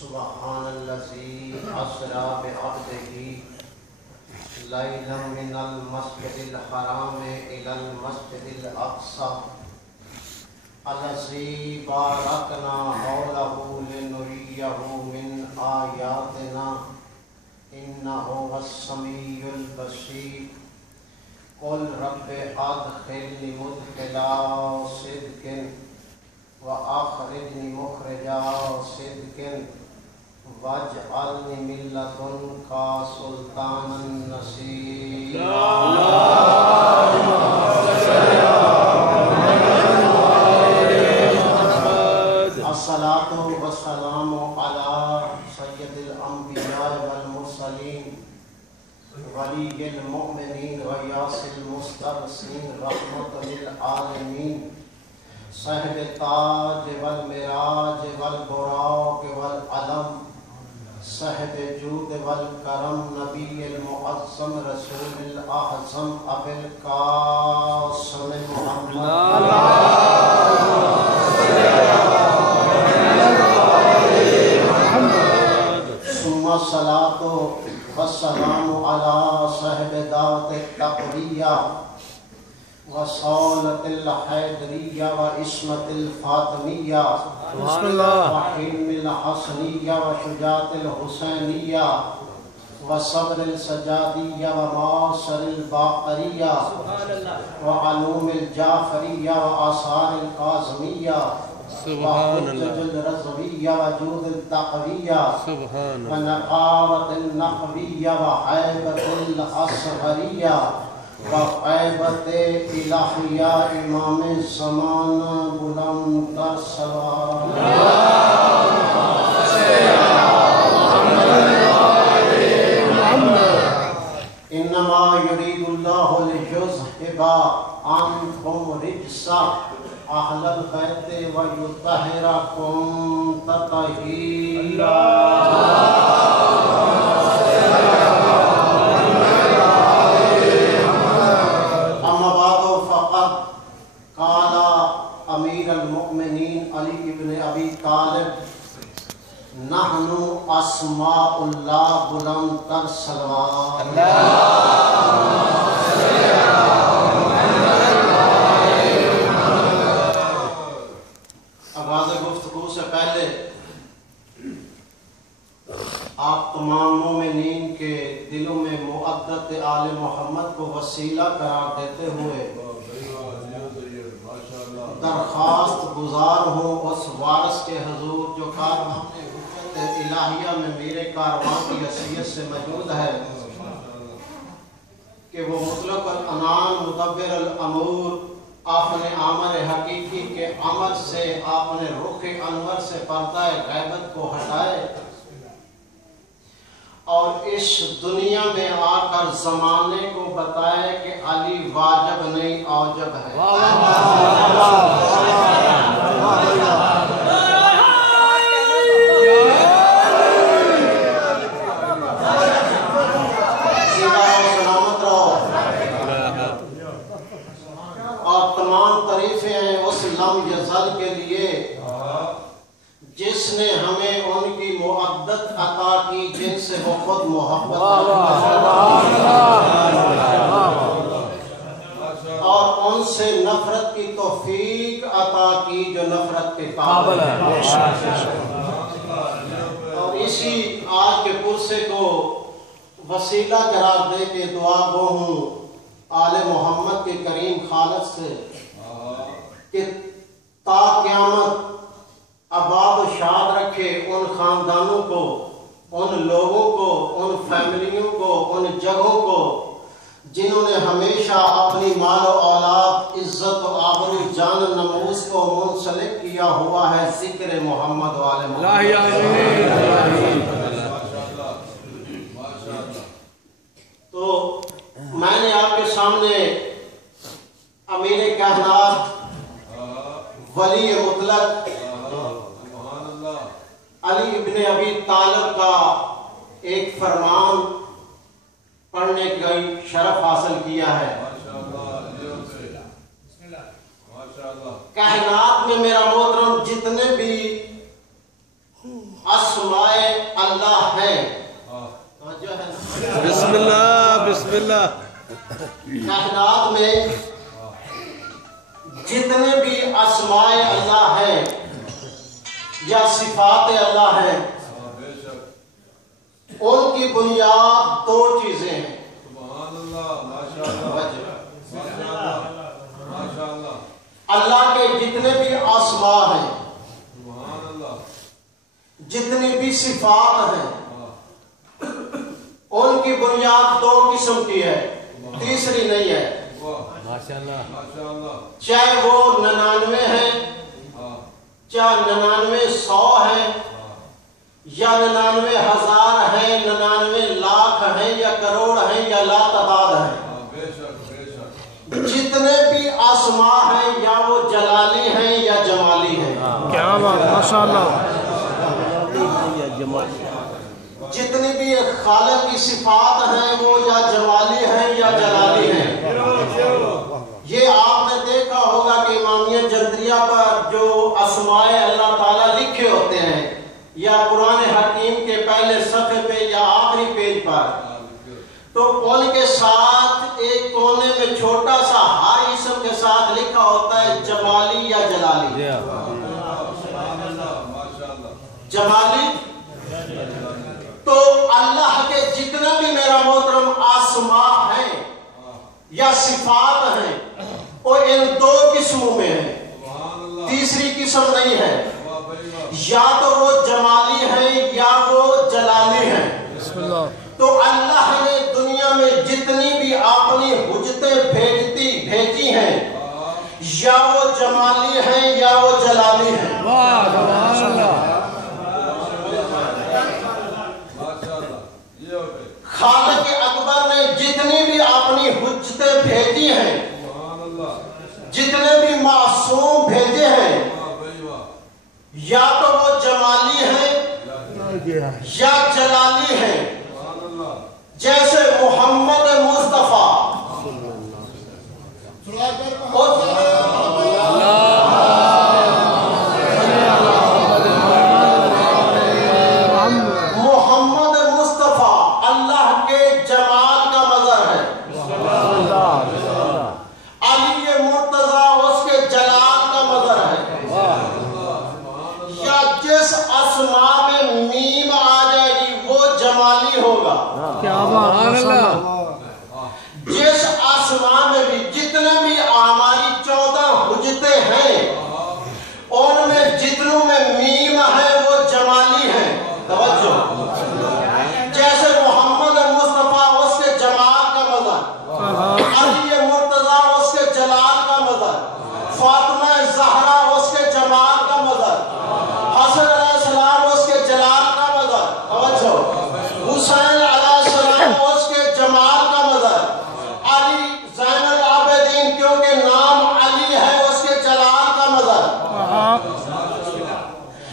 سبحان الذی اسری بعبدہ لیلا من المسجد الحرام الی المسجد الاقصی الذی بارکنا حولہ لنریہ من آیاتنا انہ هو السمیع البصیر قل رب ادخلنی مدخل صدق وآخرجنی مخرج صدق واجعلنی من لدنک سلطانا نصیرا الصلاة والسلام علی سید الانبیاء والمرسلین ولی المؤمنین غیاث المسترسلین رحمت للعالمین صاحب تاج والمراج والبراق والعلم صاحب جود والکرم نبی المعظم رسول الاعظم ابی القاسم محمد ثم الصلاة والسلام علی صاحب دعوت التقویہ وصالة الحیدریہ وعصمت الفاطمیہ وحلم الحسنیہ وشجاعت الحسینیہ وصبر السجادیہ ومعاصر الباقریہ وعلوم الجعفریہ وآثار القاظمیہ وحجج الرضویہ وجود التقویہ ونقاوت النقویہ وحیبت الاصغریہ وقیبت الہیہ امام زمان بلند سلام انما یرید اللہ لیذہب عنکم رجس اہل البیت ویطہرکم تطہیرا امیر المؤمنین علی ابن ابی طالب نحن اسماء اللہ بلند تر صلوات آغاز گفتگو سے پہلے آپ تمام مومنین کے دلوں میں مودت آل محمد کو وسیلہ قرار دیتے ہوئے درخواست گزار ہوں اس وارث کے حضور جو کاروان حکمت الہیہ میں میرے کاروان کی حیثیت سے موجود ہے کہ وہ مطلق العنان مدبر الامور اپنے عامر حقیقی کے عمر سے اپنے رخ انور سے پردہ غیبت کو ہٹائے اور اس دنیا میں آ کر زمانے کو بتائے کہ علی واجب نہیں اوجب ہے سلامت رہو اور تمام تعریفیں ہیں اس لم یزل کے لیے جس نے ہمیں ان کی مودت عطا کی جن سے وہ خود محبت اور ان سے نفرت کی توفیق عطا کی جو نفرت کے قابل ہے اور اسی آج کے پرسے کو وسیلہ قرار دے کے دعا گو ہوں آل محمد کے کریم خالق سے کہ تا قیامت آباد و شاد رکھے ان خاندانوں کو ان لوگوں کو ان فیملیوں کو ان جگہوں کو جنہوں نے ہمیشہ اپنی مال و اولاد عزت و آبرو جان نموز کو منسلک کیا ہوا ہے ذکر محمد و آل محمد تو شرف حاصل کیا ہے۔ کائنات میں میرا محترم جتنے بھی اسماء اللہ ہیں، بسم اللہ بسم اللہ، کائنات میں جتنے بھی اسماء اللہ ہیں یا صفات اللہ ہیں، ان کی بنیاد دو چیزیں ہیں۔ اللہ کے جتنے بھی اسماء ہیں، جتنی بھی صفات ہیں، ان کی بنیاد دو قسم کی ہے، تیسری نہیں ہے۔ چاہے وہ 99 ہے، چاہے 99,100 ہے، یا 99,000 ہے، 99 لاکھ ہیں، یا کروڑ ہیں، یا لاتعداد ہیں، جتنے بھی اسماء ہیں یا وہ جلالی ہیں یا جمالی ہیں۔ کیا بات، ماشاءاللہ، جتنی بھی خالق کی صفات ہیں وہ یا جمالی ہیں یا جلالی ہیں۔ یہ آپ نے دیکھا ہوگا کہ امامیہ جندریہ پر جو اسماء اللہ تعالیٰ لکھے ہوتے ہیں، یا قرآن حکیم کے پہلے صفحے پہ یا آخری پیج پر، تو ان کے ساتھ ایک کونے میں چھوٹا سا ہر اسم کے ساتھ لکھا ہوتا ہے جمالی یا جلالی۔ جمالی تو اللہ کے جتنے بھی میرا محترم اسماء ہیں یا صفات ہیں، وہ ان دو قسموں میں ہیں، تیسری قسم نہیں ہے۔ یا تو وہ جمالی ہیں یا وہ جلالی ہیں۔ تو اللہ نے دنیا میں جتنی بھی اپنی حجتیں بھیجی ہیں، یا وہ جمالی ہیں یا وہ جلالی ہیں۔ خالق اکبر نے جتنی بھی اپنی حجتیں بھیجی ہیں، جتنے بھی معصوم بھیجے ہیں، یا تو وہ جمالی ہیں یا جلالی ہیں۔ جیسے محمد مصطفیٰ، محمد مصطفیٰ اللہ کے جمال کا مظہر ہے، علی مرتضیٰ اس کے جلال کا مظہر ہے۔ یا جس اسماء میں میم آ جائے گی وہ جمالی ہوگا۔ جس اسماء میں بھی جتنے بھی ہماری 14 حجتیں ہیں، ان میں جتنوں میں میم ہے وہ جمالی ہیں۔ توجہ، جیسے محمد مصطفیٰ اس کے جمال کا مظہر، علی مرتضیٰ اس کے جلال کا مظہر، فاطمہ زہرا اس کے جمال کا مظہر، حسن علیہ السلام اس کے جلال کا مظہر، توجہ، حسین علیہ السلام اس کے جمال کا مظہر، علی زین العابدین کیونکہ نام علی ہے اس کے جلال کا مظہر،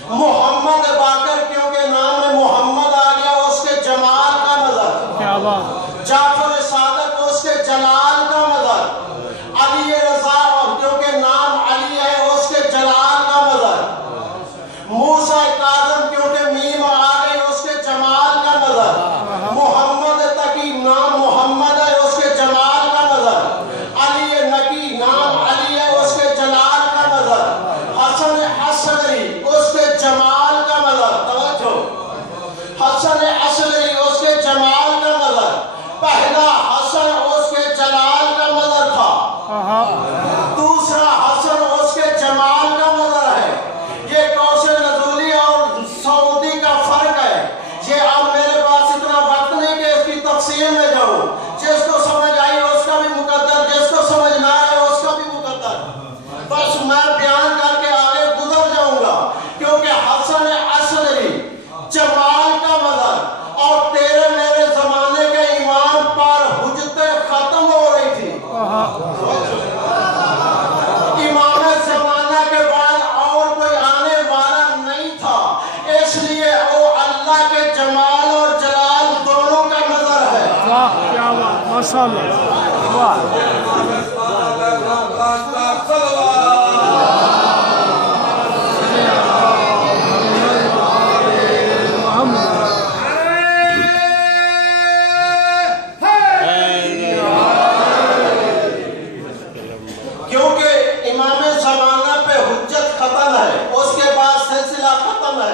محمد باقر کیونکہ نام میں محمد آ گیا اس کے جمال کا مظہر، جعفر صادق اس کے جلال کا مظہر، علی رضا کیونکہ نام علی ہے اس کے جلال کا مظہر، موسیٰ کاظم کیونکہ میم آ گئی اس کے جمال کا مظہر، محمد تقی نام محمد ہے اس کے جمال کا مظہر، علی نقی نام علی ہے اس کے جلال کا مظہر، حسن عصری اس کے جمال کا مظہر، توجہ، حسن عصری اس کے جمال کا مظہر، پہلا حسن اس کے جلال کا مظہر تھا۔ ماشاء اللہ کیونکہ امام زمانہ پہ حجت ختم ہے، اس کے بعد سلسلہ ختم ہے،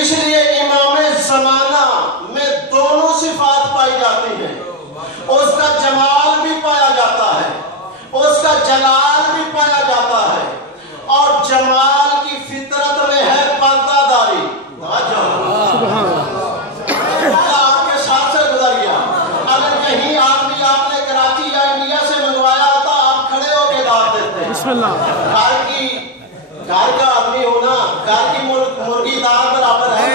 اس لیے امام زمانہ میں دونوں صفات پائی جاتی ہیں، اس کا جمال بھی پایا جاتا ہے، اس کا جلال بھی پایا جاتا ہے، اور جمال کی فطرت میں ہے پردہ داری۔ آپ کے ساتھ سے گزر گیا، اگر کہیں آدمی آپ نے کراچی یا انڈیا سے منگوایا ہوتا آپ کھڑے ہو کے دعوت دیتے۔ بسم اللہ گھر کا آدمی ہونا، گھر کی مرغی دار برابر ہے۔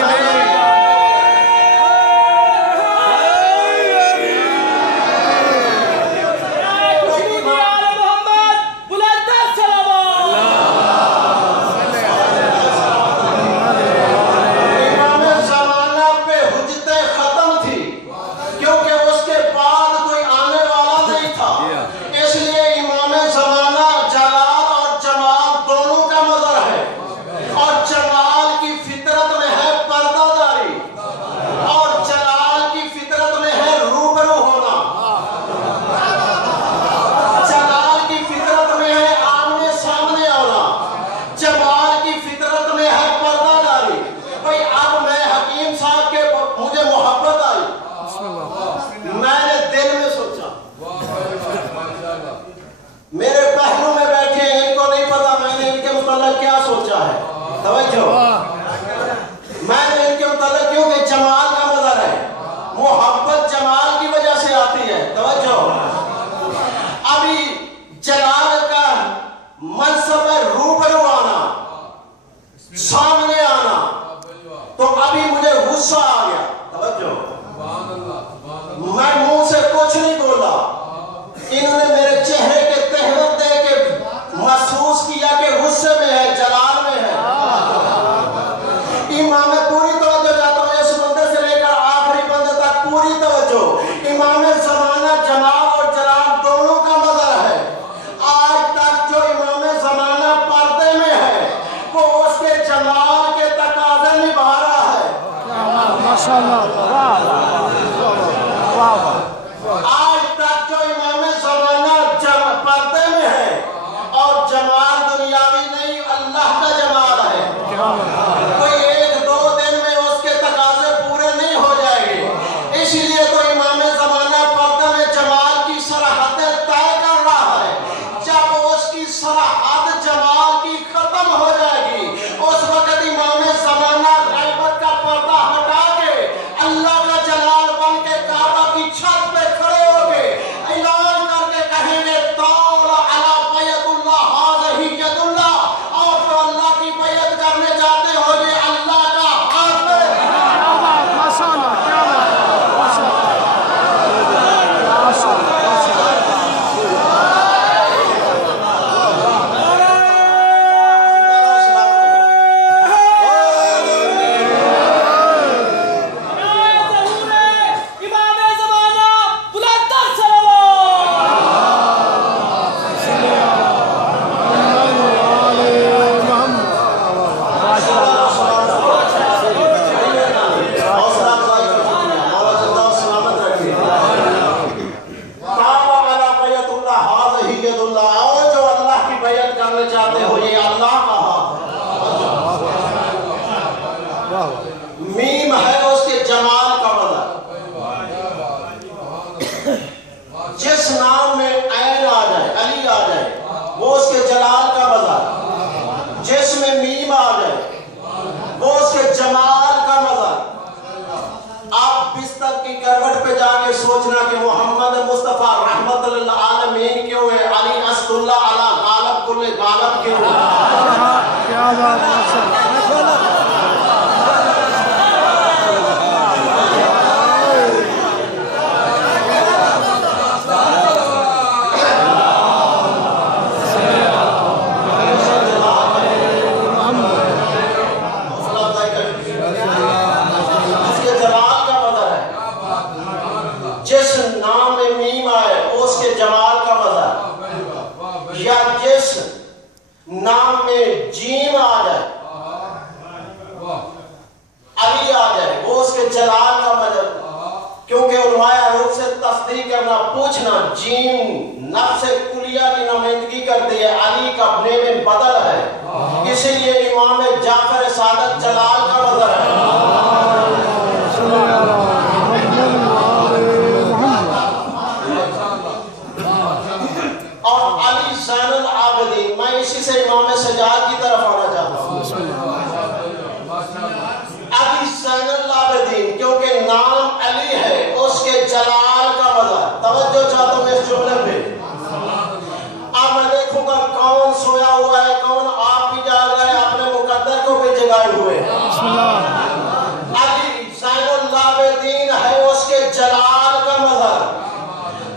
آج تک جو امام زمانہ پردے میں ہے اور جمال دنیاوی نہیں، اللہ کا جمال ہے، کوئی ایک دو دن میں اس کے تقاضے پورے نہیں ہو جائیں گے، اس لیے تو امام زمانہ پردے میں جمال کی سرحدیں طے کر رہا ہے۔ جب اس کی سرحد جمال کی ختم ہو جائے گی، اس وقت امام زمانہ غیبت کا پردہ ہٹا کے اللہ کا جلال بن کے کعبہ کی چھت پہ کھڑے ہو گے، اعلان کر کے کہیں گے طال علی بیت اللہ ھذہ ید اللہ، اور جو اللہ کی بیعت کرنے جاتے ہو یہ اللہ کا ہاتھ ہے۔ ماشاء اللہ کیا بات میم ہے اس کے جمال کا بدل، جس نام میں عین آ جائے، علی آ جائے، وہ اس کے جلال کا بدل، جس میں میم آ جائے وہ اس کے جمال کا بدل۔ آپ بستر کی کروٹ پہ جا کے سوچنا کہ محمد مصطفیٰ رحمت للعالمین کیوں ہے، علی اسد اللہ علی غالب کل غالب کیوں ہے؟ کیا بات ہے جس نام میں میم آئے اس کے جمال کا مظہر، یا جس نام میں جیم آ جائے، علی آ جائے، وہ اس کے جلال کا مظہر. کیونکہ علماء عروض سے تصدیق کرنا، پوچھنا، جیم نفس کلیہ کی نمائندگی کرتی ہے، علی کا اپنے میں بدل ہے، اسی لیے امام جعفر صادق جلال کا مظہر ہے. اور علی زین العابدین، میں اسی سے امام سجاد کی طرف آنا چاہتا ہوں. علی زین العابدین کیونکہ نام علی ہے، اس کے جلال کا مظہر. توجہ چاہتا ہوں اس جملے پہ. اب میں دیکھوں گا کون سویا ہوا ہے، کون آپ بھی جاگ رہے ہیں، اپنے مقدر کو بھی جگائے ہوئے. علی زین العابدین ہے، اس کے جلال کا مظہر.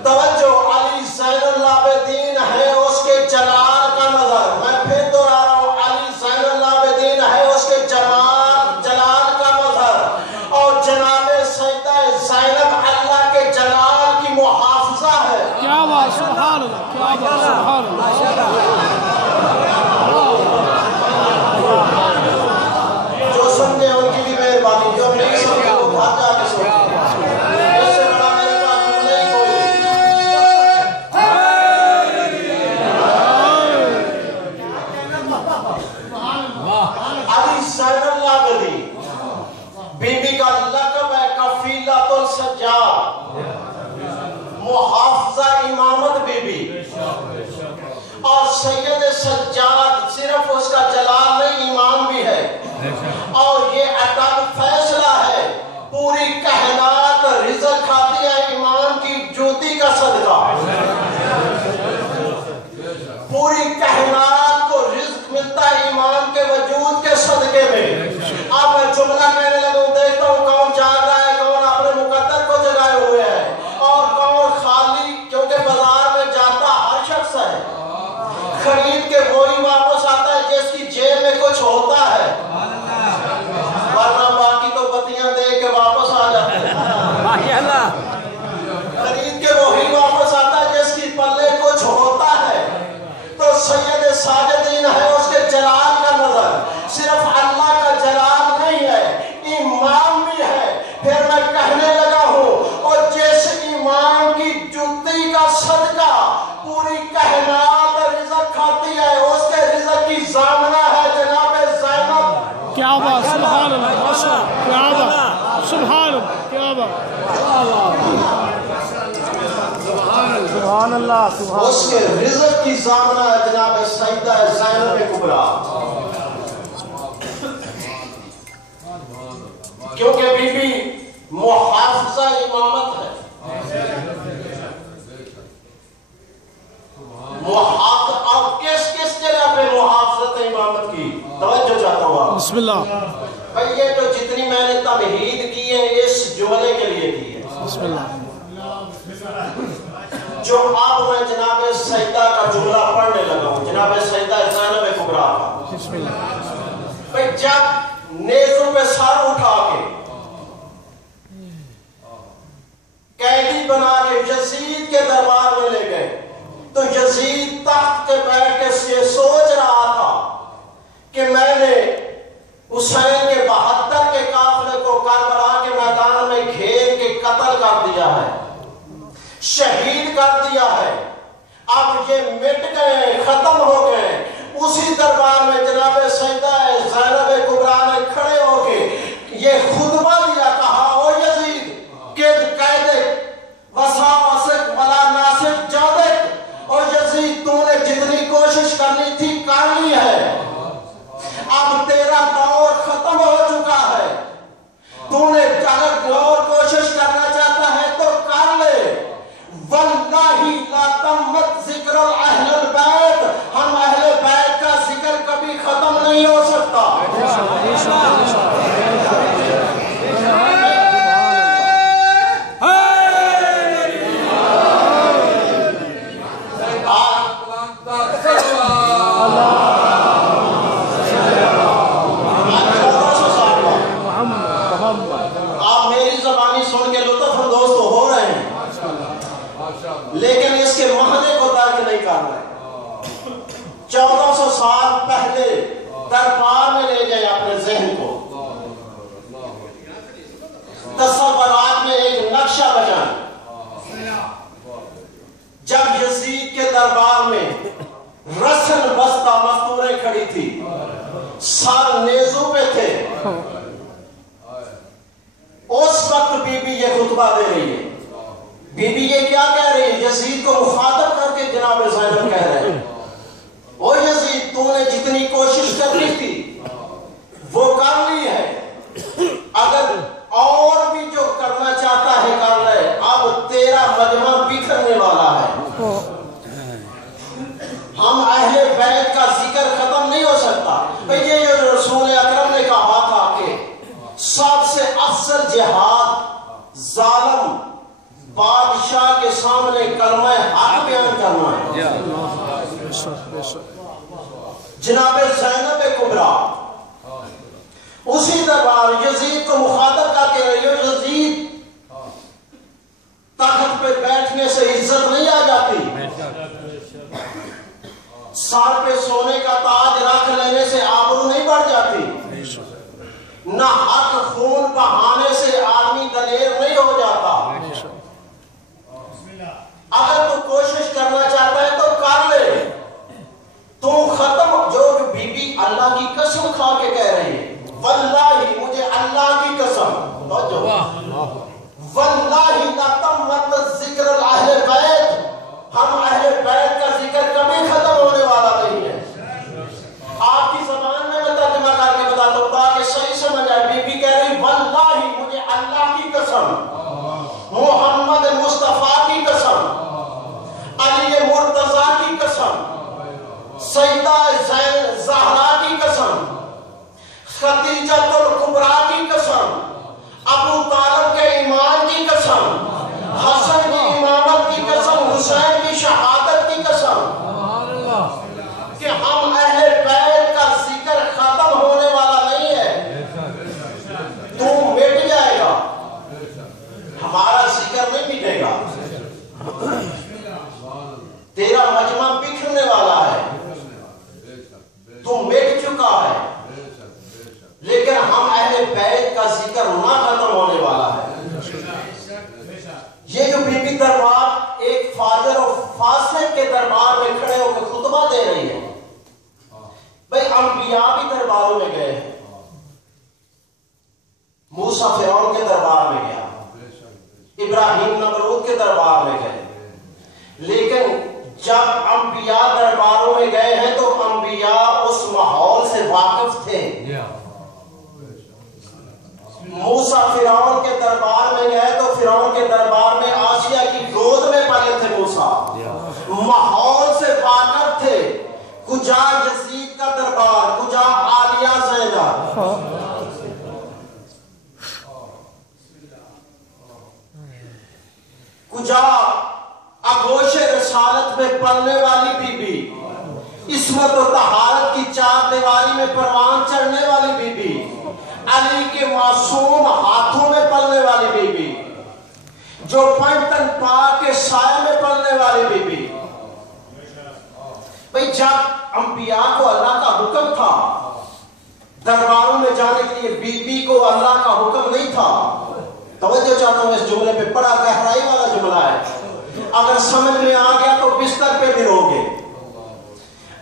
توجہ، علی زین العابدین ہے، اس کے جلال کا مظہر. میں پھر دوہرا رہا ہوں، علی زین العابدین ہے، اس کے جلال کا مظہر. اور جناب سیدہ زینب اللہ کے جلال کی محافظہ ہے. کیا بات، سبحان اللہ، کیا بات، سبحان اللہ. جو سنتے ہیں ان کی بھی مہربانی، جو نہیں سنتے وہ گھر جا کے سنتے. اس سے بڑا میرے پاس جملہ ہی کوئی نہیں. علی زین العابدین بی بی کا لقب ہے کفیلۃ السجاد، محافظہ امامت بی بی. اور سید سجاد صرف اس کا جلال نہیں، امام بھی ہے. اور یہ عدل فیصلہ ہے، پوری کائنات رزق کھاتی ہے امام کی جوتی کا صدقہ. پوری کائنات کو رزق ملتا ہے امام کے وجود کے صدقے میں. اب میں جملہ کہنے لگا ہوں، دیکھتا ہوں کون جاگ رہا ہے، کون اپنے مقدر کو جگائے ہوئے ہے، اور کون خالی. کیونکہ بازار میں جاتا ہر شخص ہے، خرید کے وہی واپس آتا ہے جس کی جیب میں کچھ ہوتا ہے، ورنہ باقی تو بتیاں دے کے واپس آ جاتے ہیں. خرید کے وہی واپس آتا ہے جس کی پلے کچھ ہوتا ہے. تو سید ساجدین ہے، اس کے جلال کا مظہر. صرف اللہ کا جلال نہیں ہے، امام بھی ہے. پھر میں کہنے لگا ہوں، اور جس امام کی جوتی کا صدقہ پوری کائنات رزق کھاتی ہے، اس کے رزق کی ضامنہ ہے جناب زینب. کیا بات، سبحان اللہ، کیا بات، سبحان اللہ، کیا بات، سبحان اللہ، سبحان اس کے رزق کی ضامنہ ہے جناب سیدہ زینب کبریٰ. کیونکہ بی بی محافظہ امامت ہے. اب کس جگہ پہ محافظت امامت کی توجہ چاہتا ہوں آپ. بسم اللہ. بھئی یہ جو جتنی میں نے تمہید کی ہے اس جملے کے لیے کی ہے. بسم اللہ. جو اب میں جناب سیدہ کا جملہ پڑھنے لگا ہوں، جناب سیدہ زینب کبریٰ کا. بسم اللہ. بھئی جب نیزوں پہ سر اٹھا کے قیدی بنا کے یزید کے دربار میں لے گئے، تو یزید تخت کے بیٹھ کے یہ سوچ رہا تھا کہ میں نے حسین کے 72 کے قافلے کو کربلا کے میدان میں گھیر کے قتل کر دیا ہے، شہید کر دیا ہے. اب یہ مٹ گئے، ختم ہو گئے. اسی دربار میں جناب سیدہ زینب کبریٰ نے کھڑے ہو کے یہ خطبہ دیا، کہا او یزید وسا وسک ولا ناسک جودک. اور یزید تو نے جتنی کوشش کرنی تھی کر لی ہے، اب تیرا دور ختم ہو چکا ہے. تو نے اگر اور کوشش کرنا چاہتا ہے تو کر لے. واللہ لا تمت ذکر اہل البیت، ہم اہل بیت کا ذکر کبھی ختم نہیں ہو سکتا. لیکن اس کے معنی کو درک نہیں کر رہے. 1400 سال پہلے دربار میں لے جائیں اپنے ذہن کو, تصورات میں ایک نقشہ بنائیں. جب یزید کے دربار میں رسن بستہ مستوریں کھڑی تھی, سر نیزوں پہ تھے, اس وقت بی بی یہ خطبہ دے رہی ہے. بی بی یہ کیا کہہ رہی ہے؟ یزید کو مخاطب کر کے جناب زینب کہہ رہے ہیں, او یزید, تو نے جتنی کوشش کرنی تھی وہ کر لی ہے, اگر اور بھی جو کرنا چاہتا ہے کر لے, اب تیرا مجمع بکھرنے والا ہے. ہم اہل بیت کا ذکر ختم نہیں ہو سکتا. یہ جو رسول اکرم نے کہا تھا کہ سب سے افضل جہاد ظالم بادشاہ کے سامنے کلمہ حق بیان کرنا ہے. جناب زینب کبریٰ اسی دربار یزید کو مخاطب کر کے رہی ہو, یزید تخت پہ بیٹھنے سے عزت نہیں آ جاتی, سر پہ سونے کا تاج رکھ لینے سے آبرو نہیں بڑھ جاتی, نہ حق خون بہانے سے آدمی دلیر نہیں ہو جاتا. اگر تو کوشش کرنا چاہتا ہے تو کر لے. تو ختم جو بی بی اللہ کی قسم کھا کے کہہ رہی ہے, واللہ مجھے اللہ کی قسم, واللہ لتمت ذکر اہل بیت, ہم اہل بیت کا ذکر کبھی ختم ہونے والا نہیں ہے. آپ کی زبان میں ترجمہ کر کے بتاتا ہوں تاکہ صحیح سمجھ آئے. بی بی کہہ رہی واللہ مجھے اللہ کی قسم, محمد مصطفیٰ کی قسم, علی مرتضیٰ کی قسم, سیدہ زہرا کی قسم, خدیجہ الکبریٰ کی قسم, ابو طالب کے ایمان کی قسم, حسن کی امامت کی قسم, حسین کی شہادت کی قسم, کہ ہم اہل بیت کا ذکر ختم ہونے والا نہیں ہے. تو مٹ جائے گا, ہمارا ذکر نہیں مٹے گا. تیرا مجمع بکھرنے والا ہے, تو مٹ چکا ہے, لیکن ہم اہل بیت کا ذکر نہ ختم ہونے والا ہے. یہ جو بی بی دربار ایک فاجر اور فاسق کے دربار میں کھڑے ہو کے خطبہ دے رہی ہے. بھئی انبیاء بھی درباروں میں گئے ہیں. موسیٰ فرعون کے دربار میں گیا, ابراہیم نمرود کے دربار میں گئے, لیکن جب انبیاء درباروں میں گئے ہیں تو انبیاء اس ماحول سے واقف تھے. موسیٰ فرعون کے دربار میں گئے تو فرعون کے دربار میں آسیہ کی گود میں پلے تھے. موسیٰ ماحول سے واقف تھے. کجا یزید کا دربار, کجا عالیہ زینب, کجا آغوش رسالت میں پلنے والی بی بی, عصمت و طہارت کی چار دیواری میں پروان چڑھنے والی بی بی, علی کے معصوم ہاتھوں میں پلنے والی بی بی, جو پنٹن پاک کے سائے میں پلنے والی بی بی. بھئی جب انبیاء کو اللہ کا حکم تھا درباروں میں جانے کے لیے, بی بی کو اللہ کا حکم نہیں تھا. توجہ چاہتا ہوں اس جملے پہ, بڑا گہرائی والا جملہ ہے, اگر سمجھ میں آ گیا تو بستر پہ بھی رو گے.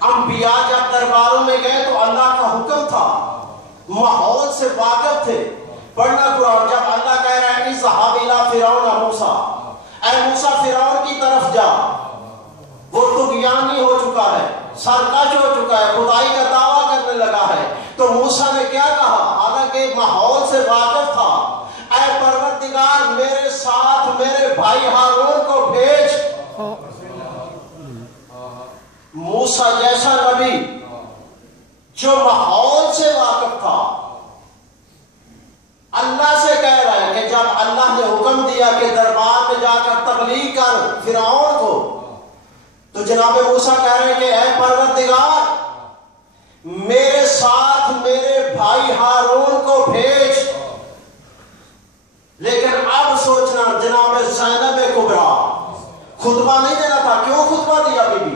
انبیاء جب درباروں میں گئے تو اللہ کا حکم تھا, ماحول سے واقف تھے. پڑھنا قرآن, جب اللہ کہہ رہا ہے اذهب الى فرعون موسیٰ, اے موسیٰ فرعون کی طرف جا, وہ طغیانی ہو چکا ہے, سرکش ہو چکا ہے, خدائی کا دعویٰ کرنے لگا ہے. تو موسیٰ نے کیا کہا, حالانکہ ماحول سے واقف تھا, اے پروردگار میرے ساتھ میرے بھائی ہارون کو بھیج. موسیٰ جیسا نبی جو ماحول سے واقف تھا, اللہ سے کہہ رہا ہے کہ جب اللہ نے حکم دیا کہ دربار میں جا کر تبلیغ کر فرعون کو, تو جناب موسیٰ کہہ رہے ہیں کہ اے پروردگار میرے ساتھ میرے بھائی ہارون کو بھیج. لیکن اب سوچنا, جناب زینب کبریٰ خطبہ نہیں دینا تھا. کیوں خطبہ دیا بی بی؟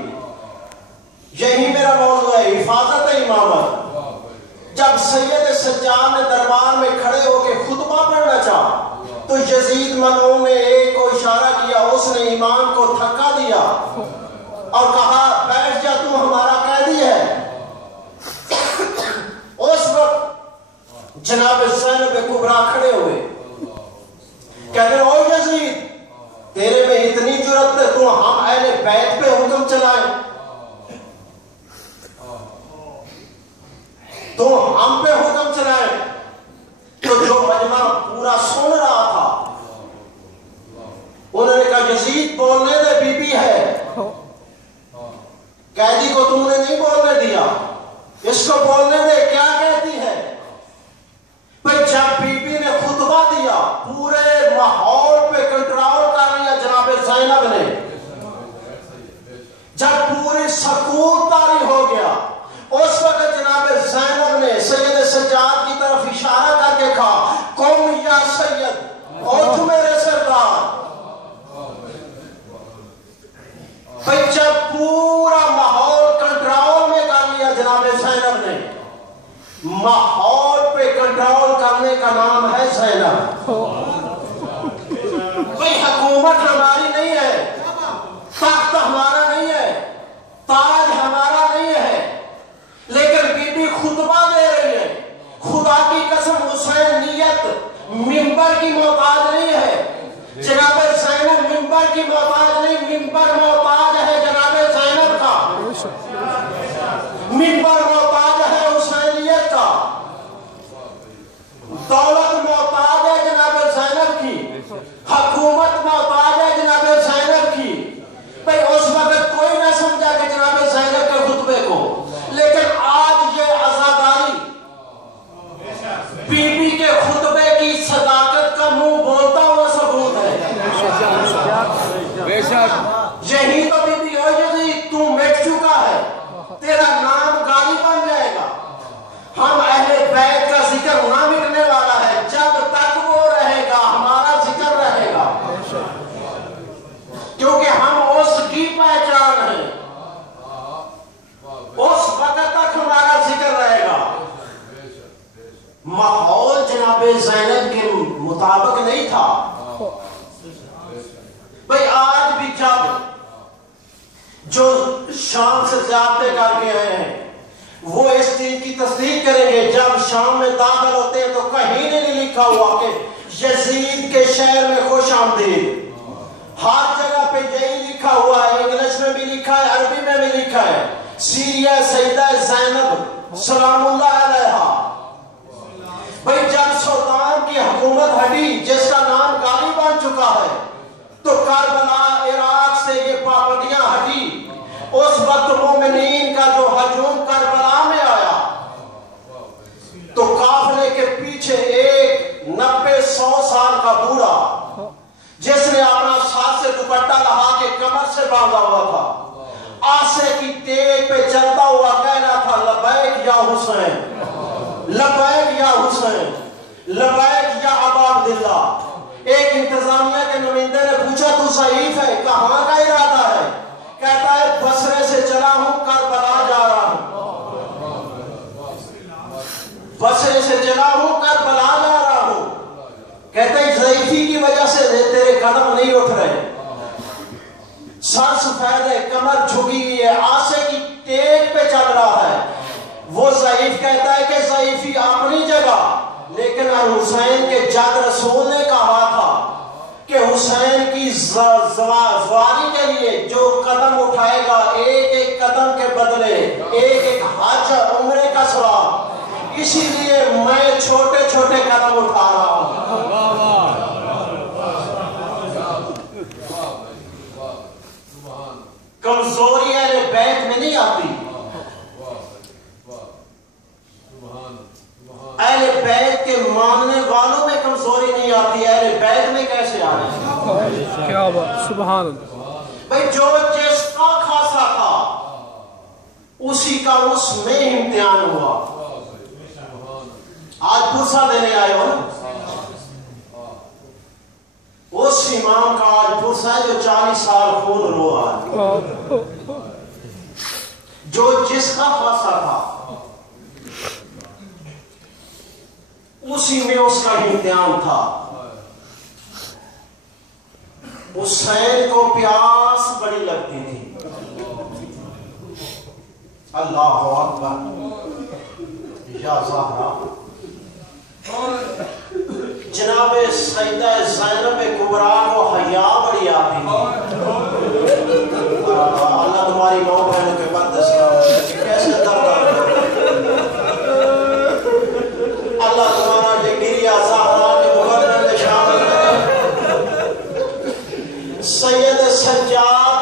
یہی میرا موضوع ہے، حفاظت امامت. جب سید سجاد نے دربار میں کھڑے ہو کے خطبہ پڑھنا چاہا تو یزید ملعون نے ایک کو اشارہ کیا، اس نے امام کو دھکا دیا اور کہا بیٹھ جا، تو ہمارا قیدی ہے. اس وقت جناب زینب کبریٰ کھڑے ہوئے، کہتے ہیں او یزید، تیرے میں اتنی جرأت ہے تو ہم اہل بیت پہ حکم چلائیں، تو ہم پہ حکم چلائیں. تو جو مجمع پورا سن رہا تھا انہوں نے کہا یزید بولنے دے، بی بی ہے، قیدی کو تم نے نہیں بولنے دیا، اس کو بولنے دے، کیا کہتی ہے؟ بھئی جب بی بی نے خطبہ دیا پورے ماحول پہ کنٹرول کر لیا جناب زینب نے. جب پوری سکون طاری ہو گیا اس وقت جناب زینب نے سید سجاد کی طرف اشارہ کر کے کہا قم یا سید، اٹھ میرے سردار. بھئی جب پورا ماحول کنٹرول میں کر لیا جناب زینب نے، ماحول پہ کنٹرول کرنے کا نام ہے زینب. بھئی حکومت ہماری نہیں ہے، تخت ہمارا نہیں ہے، تاج ہمارا نہیں ہے، لیکن بی بی خطبہ دے رہی ہے. خدا کی قسم حسین نیت ممبر کی محتاج نہیں ہے، جناب زینب ممبر کی محتاج نہیں، ممبر محتاج ہے جناب زینب کا، ممبر محتاج ہے حسینیت کا، دولت محتاج ہے جناب زینب کی، حکومت محتاج ہے جناب زینب کی. بھئی اس وقت کوئی نہ سمجھا کہ جناب زینب کے خطبے کو، لیکن آج یہ عزاداری بی بی کے خطبے کی صداقت کا منہ بولتا ہوا ثبوت ہے. یہی تو بی بی ہو یزید، تو مٹ چکا ہے، تیرا نام گالی بن جائے گا. ہم اہل بیت کا ذکر نہ مٹنے والا ہے، جب تک وہ رہے گا ہمارا ذکر رہے گا، کیونکہ ہم اس کی پہچان ہیں، اس وقت تک ہمارا ذکر رہے گا. ماحول جناب زینب کے مطابق نہیں تھا. بھئی آج بھی جب جو شام سے زیادہ کر کے آئے ہیں وہ اس چیز کی تصدیق کریں گے، جب شام میں داخل ہوتے ہیں تو کہیں نہیں لکھا ہوا کہ یزید کے شہر میں خوش آمدید. ہر جگہ پہ یہی لکھا ہوا ہے، انگلش میں بھی لکھا ہے، عربی میں بھی لکھا ہے، سیریہ سیدہ زینب سلام اللہ علیہا. بھئی جب سلطان کی حکومت ہٹی جس کا نام گالی بن چکا ہے تو کربلا عراق سے یہ پابندیاں ہٹی. اس وقت مومنین کا جو ہجوم کربلا میں آیا تو قافلے کے پیچھے ایک 90-100 سال کا بوڑھا جس نے اپنا ساتھ سے دوپٹہ لہا کے کمر سے باندھا ہوا تھا، آسے کی تیز پہ چلتا ہوا کہہ رہا تھا لبیک یا حسین، لبیک یا حسین، لبیک یا ابا عبداللہ. ایک انتظامیہ کے نمائندے نے پوچھا تو ضعیف ہے، کہاں کا ارادہ ہے؟ کہتا ہے بصرے سے چلا ہوں کربلا جا رہا ہوں، بصرے سے چلا ہوں کربلا جا رہا ہوں. کہتا ہے ضعیفی کی وجہ سے تیرے قدم نہیں اٹھ رہے، سر سفید ہے، کمر جھکی ہوئی ہے، آسے کی تیز پہ چل رہا ہے. وہ ضعیف کہتا ہے کہ ضعیفی اپنی جگہ، لیکن حسین کے جد رسول نے کہا تھا کہ حسین کی زواری کے لیے جو قدم اٹھائے گا ایک ایک قدم کے بدلے ایک ایک حج عمرے کا ثواب. اسی لیے میں چھوٹے چھوٹے قدم اٹھا رہا ہوں. کمزوری اہل بیت میں نہیں آتی، اہل بیت کے ماننے والوں میں کمزوری نہیں آتی، اہل بیت میں کیسے آ رہی ہے؟ کیا بات، سبحان اللہ. بھئی جو جس کا خاصا تھا اسی کا اس میں امتحان ہوا. آج پرسہ دینے آئے ہو نا، اس امام کا آج پرسہ ہے جو 40 سال خون رو آج، جو جس کا فاصلہ تھا اسی میں اس کا امتحان تھا۔ حسین کو پیاس بڑی لگتی تھی، اللہ اکبر یا زہرا، جناب سیدہ زینب کبریٰ کو حیا بڑی آتی تھی۔ اللہ تمہاری ماں بہنوں کے مقدس کا کیسے درد، اللہ تمہارا یہ گریہ زہرا کے مقدر میں شامل ہے۔ سید سجاد